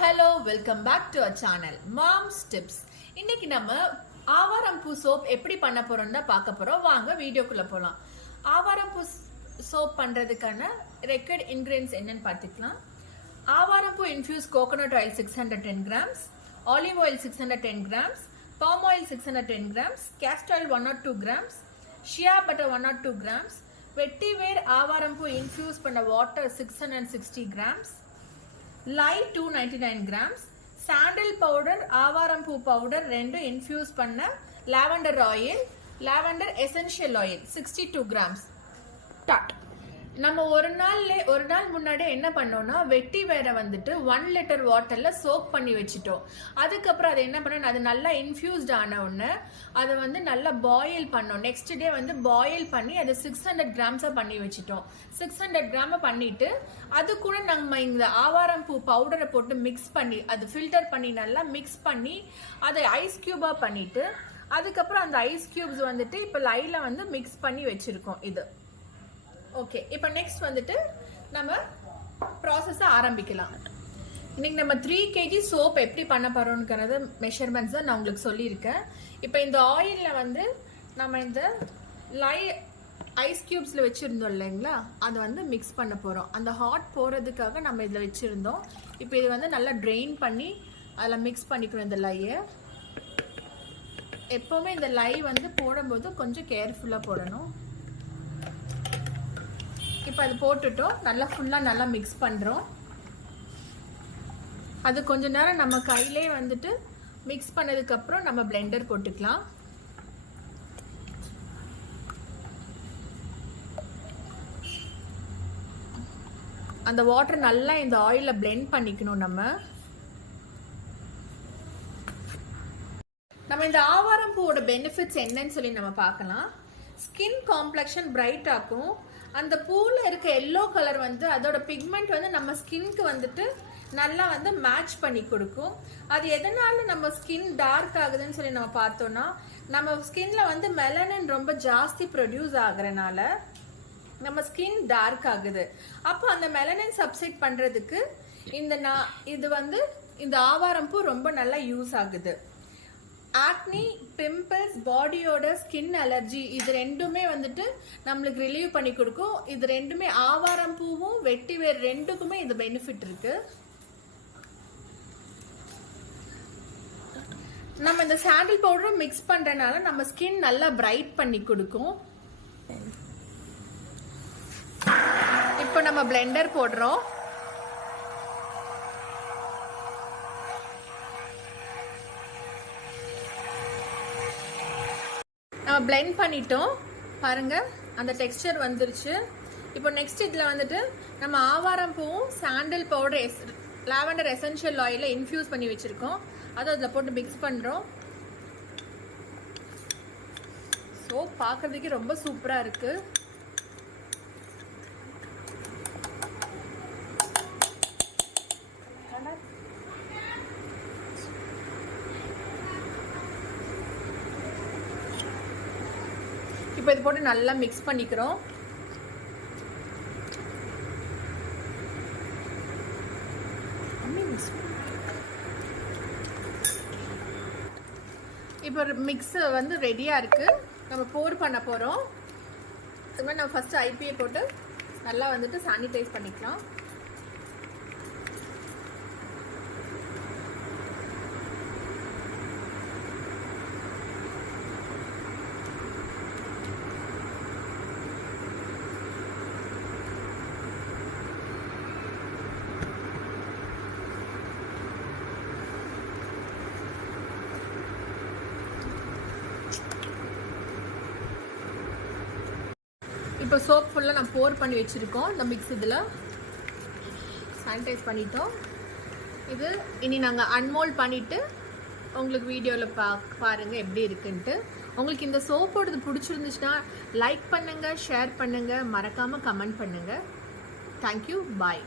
Hello, welcome back to our channel Mom's Tips. இன்னைக்கு நம்ம ஆவாரம்பூ soap எப்படி பண்ண போறோம்னு பார்க்க போறோம். வாங்க வீடியோக்குள்ள போலாம். ஆவாரம்பூ சோப் பண்றதுக்கான ரெக்வயர்ட் இன்கிரிடியன்ட்ஸ் என்னன்னு பார்த்துக்கலாம். ஆவாரம்பூ infuse coconut oil 610 grams, olive oil 610 grams, palm oil 610 grams, castor oil 1 or 2 grams, shea butter 1 or 2 grams, வெட்டிவேர் ஆவாரம்பூ இன்ஃபியூஸ் பண்ண water 660 grams, lye 299 grams, sandal powder ஆவாரம்பூ பவுடர் ரெண்டும் இன்ஃபியூஸ் பண்ண lavender oil, lavender essential oil 62 grams. Start. நம்ம ஒரு நாள் முன்னாடி என்ன பண்ணோம்னா வெட்டி வேற வந்துட்டு 1 liter வாட்டர்ல சோக் பண்ணி வச்சுட்டோம். அதுக்கப்புறம் அதை என்ன பண்ணோம், அது நல்லா இன்ஃபியூஸ்ட் ஆன உடனே அதை வந்து நல்லா பாயில் பண்ணோம். நெக்ஸ்ட் டே வந்து பாயில் பண்ணி அதை 600 grams பண்ணி வச்சுட்டோம். 600 gram பண்ணிட்டு அது கூட நம்ம இந்த ஆவாரம்பூ பவுடரை போட்டு மிக்ஸ் பண்ணி அது ஃபில்டர் பண்ணி நல்லா மிக்ஸ் பண்ணி அதை ஐஸ் கியூபா பண்ணிட்டு அதுக்கப்புறம் அந்த ஐஸ் கியூப்ஸ் வந்துட்டு இப்போ லைல வந்து மிக்ஸ் பண்ணி வச்சிருக்கோம். இது ஓகே. இப்போ நெக்ஸ்ட் வந்துட்டு நம்ம ப்ராசஸ் ஆரம்பிக்கலாம். இன்னைக்கு நம்ம 3 kg சோப் எப்படி பண்ண போறோம்ங்கிறது மெஷர்மெண்ட்ஸ் தான் நான் உங்களுக்கு சொல்லியிருக்கேன். இப்போ இந்த ஆயில்ல வந்து நம்ம இந்த ஐஸ் கியூப்ஸ்ல வச்சிருந்தோம் இல்லைங்களா, அதை வந்து மிக்ஸ் பண்ண போறோம். அந்த ஹாட் போறதுக்காக நம்ம இதில் வச்சிருந்தோம். இப்போ இது வந்து நல்லா ட்ரெயின் பண்ணி அதில் மிக்ஸ் பண்ணிக்கணும். இந்த லையை எப்பவுமே இந்த லை வந்து போடும்போது கொஞ்சம் கேர்ஃபுல்லாக போடணும். இப்போ அது போட்டுட்டோம். நல்லா ஃபுல்லாக நல்லா மிக்ஸ் பண்ணுறோம். அது கொஞ்ச நேரம் நம்ம கையிலே வந்துட்டு மிக்ஸ் பண்ணதுக்கப்புறம் நம்ம பிளெண்டர் போட்டுக்கலாம். அந்த வாட்டர் நல்லா இந்த ஆயிலில் பிளெண்ட் பண்ணிக்கணும். நம்ம இந்த ஆவாரம்பூவோட பெனிஃபிட்ஸ் என்னன்னு சொல்லி நம்ம பார்க்கலாம். ஸ்கின் காம்ப்ளெக்ஷன் பிரைட் ஆக்கும். அந்த பூவில் இருக்க எல்லோ கலர் வந்து அதோட பிக்மெண்ட் வந்து நம்ம ஸ்கின்க்கு வந்துட்டு நல்லா வந்து மேட்ச் பண்ணி கொடுக்கும். அது எதனால நம்ம ஸ்கின் டார்க் ஆகுதுன்னு சொல்லி நம்ம பார்த்தோம்னா நம்ம ஸ்கின்ல வந்து மெலனின் ரொம்ப ஜாஸ்தி ப்ரொடியூஸ் ஆகுறனால நம்ம ஸ்கின் டார்க் ஆகுது. அப்போ அந்த மெலனின் சப்சைட் பண்றதுக்கு இது வந்து இந்த ஆவாரம்பூ ரொம்ப நல்லா யூஸ் ஆகுது. ஆக்னி, பிம்பிள்ஸ், பாடியோட ஸ்கின் அலர்ஜி இது ரெண்டுமே வந்துட்டு நம்மளுக்கு ரிலீவ் பண்ணி கொடுக்கும். இது ரெண்டுமே ஆவாரம்பூவும் வெட்டிவேர் ரெண்டுக்குமே இது பெனிஃபிட் இருக்கு. நம்ம இந்த சாண்டில் பவுடரும் மிக்ஸ் பண்றதுனால நம்ம ஸ்கின் நல்லா பிரைட் பண்ணி கொடுக்கும். இப்போ நம்ம பிளெண்டர் போடுறோம். நம்ம பிளெண்ட் பண்ணிட்டோம். பாருங்க அந்த டெக்ஸ்டர் வந்துருச்சு. இப்போ நெக்ஸ்ட் இதில் வந்துட்டு நம்ம ஆவாரம்பூவும் சாண்டல் பவுடர் லாவெண்டர் எசென்ஷியல் ஆயில இன்ஃபியூஸ் பண்ணி வச்சிருக்கோம். அதை அதில் போட்டு மிக்ஸ் பண்ணுறோம். ஸோ பார்க்கறதுக்கு ரொம்ப சூப்பராக இருக்கு. இப்போ இது போட்டு நல்லா மிக்ஸ் பண்ணிக்கிறோம். இப்போ மிக்ஸ் வந்து ரெடியா இருக்கு. நம்ம போர் பண்ண போறோம். இது மாதிரி நம்ம ஃபர்ஸ்ட் ஐபிஏ போட்டு நல்லா வந்துட்டு சானிடைஸ் பண்ணிக்கலாம். இப்போ சோப் ஃபுல்லாக நான் போர் பண்ணி வச்சுருக்கோம். இந்த மிக்ஸ் இதில் சானிடைஸ் பண்ணிட்டோம். இது இனி நாங்கள் அன்மோல்ட் பண்ணிவிட்டு உங்களுக்கு வீடியோவில் பாருங்கள் எப்படி இருக்குன்ட்டு. உங்களுக்கு இந்த சோப்போடது பிடிச்சிருந்துச்சுன்னா லைக் பண்ணுங்கள், ஷேர் பண்ணுங்கள், மறக்காமல் கமெண்ட் பண்ணுங்கள். தேங்க்யூ, பாய்.